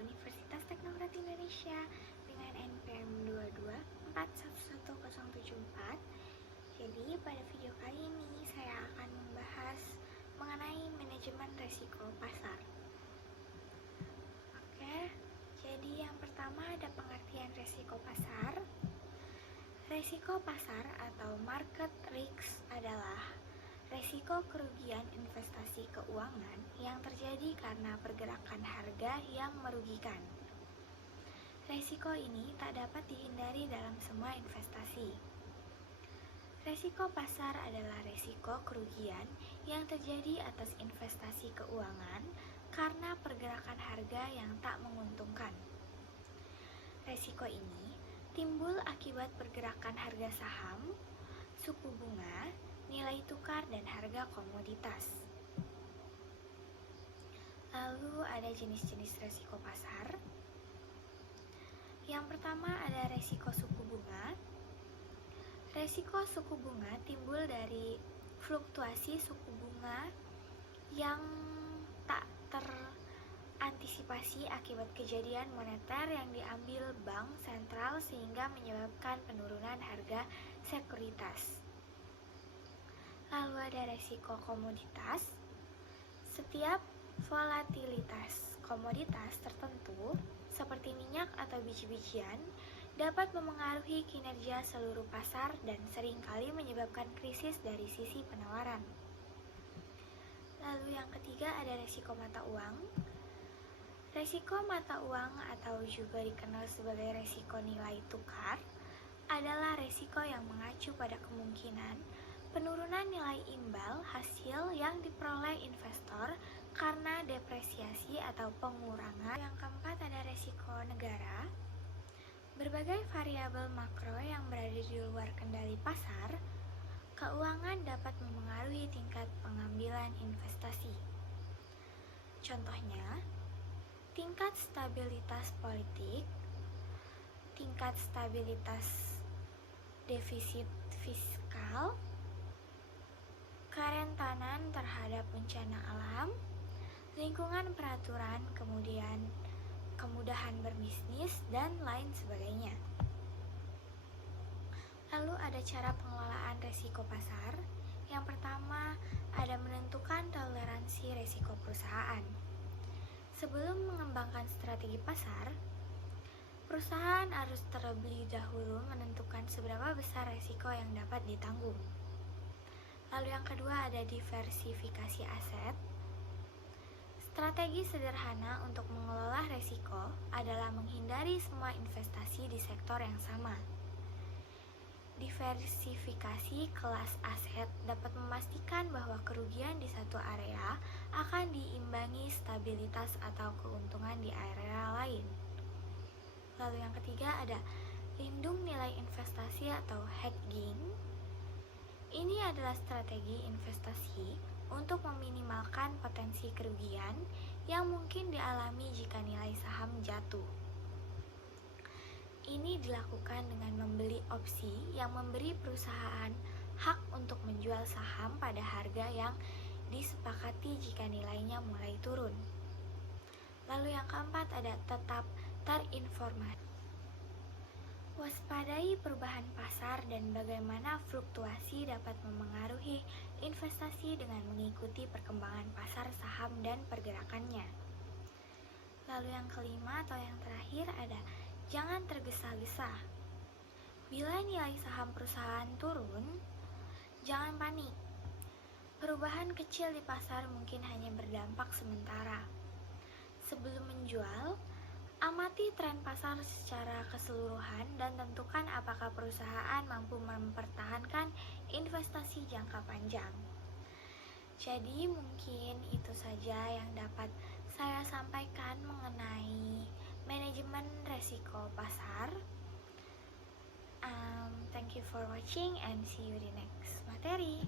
Universitas Teknokraт Indonesia dengan NPM 224111074. Jadi pada video kali ini saya akan membahas mengenai manajemen resiko pasar. Oke, jadi yang pertama ada pengertian resiko pasar. Resiko pasar atau market risk adalah resiko kerugian investasi keuangan yang terjadi karena pergerakan harga yang merugikan. Resiko ini tak dapat dihindari dalam semua investasi. Resiko pasar adalah resiko kerugian yang terjadi atas investasi keuangan karena pergerakan harga yang tak menguntungkan. Resiko ini timbul akibat pergerakan harga saham, suku bunga, nilai tukar, dan harga komoditas. Lalu ada jenis-jenis resiko pasar. Yang pertama ada resiko suku bunga. Resiko suku bunga timbul dari fluktuasi suku bunga yang tak terantisipasi akibat kejadian moneter yang diambil bank sentral sehingga menyebabkan penurunan harga sekuritas. Lalu ada resiko komoditas. Setiap volatilitas komoditas tertentu seperti minyak atau biji-bijian dapat memengaruhi kinerja seluruh pasar dan seringkali menyebabkan krisis dari sisi penawaran. Lalu yang ketiga ada resiko mata uang. Resiko mata uang atau juga dikenal sebagai resiko nilai tukar adalah resiko yang mengacu pada kemungkinan penurunan nilai imbal hasil yang diperoleh investor karena depresiasi atau pengurangan. Yang keempat ada resiko negara. Berbagai variabel makro yang berada di luar kendali pasar keuangan dapat memengaruhi tingkat pengambilan investasi. Contohnya, tingkat stabilitas politik, tingkat stabilitas defisit fiskal, kerentanan terhadap bencana alam, lingkungan peraturan, kemudian kemudahan berbisnis, dan lain sebagainya. Lalu ada cara pengelolaan resiko pasar. Yang pertama ada menentukan toleransi resiko perusahaan. Sebelum mengembangkan strategi pasar, perusahaan harus terlebih dahulu menentukan seberapa besar resiko yang dapat ditanggung. Lalu yang kedua ada diversifikasi aset. Strategi sederhana untuk mengelola resiko adalah menghindari semua investasi di sektor yang sama. Diversifikasi kelas aset dapat memastikan bahwa kerugian di satu area akan diimbangi stabilitas atau keuntungan di area lain. Lalu yang ketiga ada lindung nilai investasi atau hedging. Ini adalah strategi investasi untuk meminimalkan potensi kerugian yang mungkin dialami jika nilai saham jatuh. Ini dilakukan dengan membeli opsi yang memberi perusahaan hak untuk menjual saham pada harga yang disepakati jika nilainya mulai turun. Lalu yang keempat ada tetap terinformasi. Waspadai perubahan pasar dan bagaimana fluktuasi dapat memengaruhi investasi dengan mengikuti perkembangan pasar saham dan pergerakannya. Lalu yang kelima atau yang terakhir ada jangan tergesa-gesa. Bila nilai saham perusahaan turun, jangan panik. Perubahan kecil di pasar mungkin hanya berdampak sementara. Sebelum menjual, amati tren pasar secara keseluruhan dan tentukan apakah perusahaan mampu mempertahankan investasi jangka panjang. Jadi mungkin itu saja yang dapat saya sampaikan mengenai manajemen resiko pasar. Thank you for watching and see you di next materi.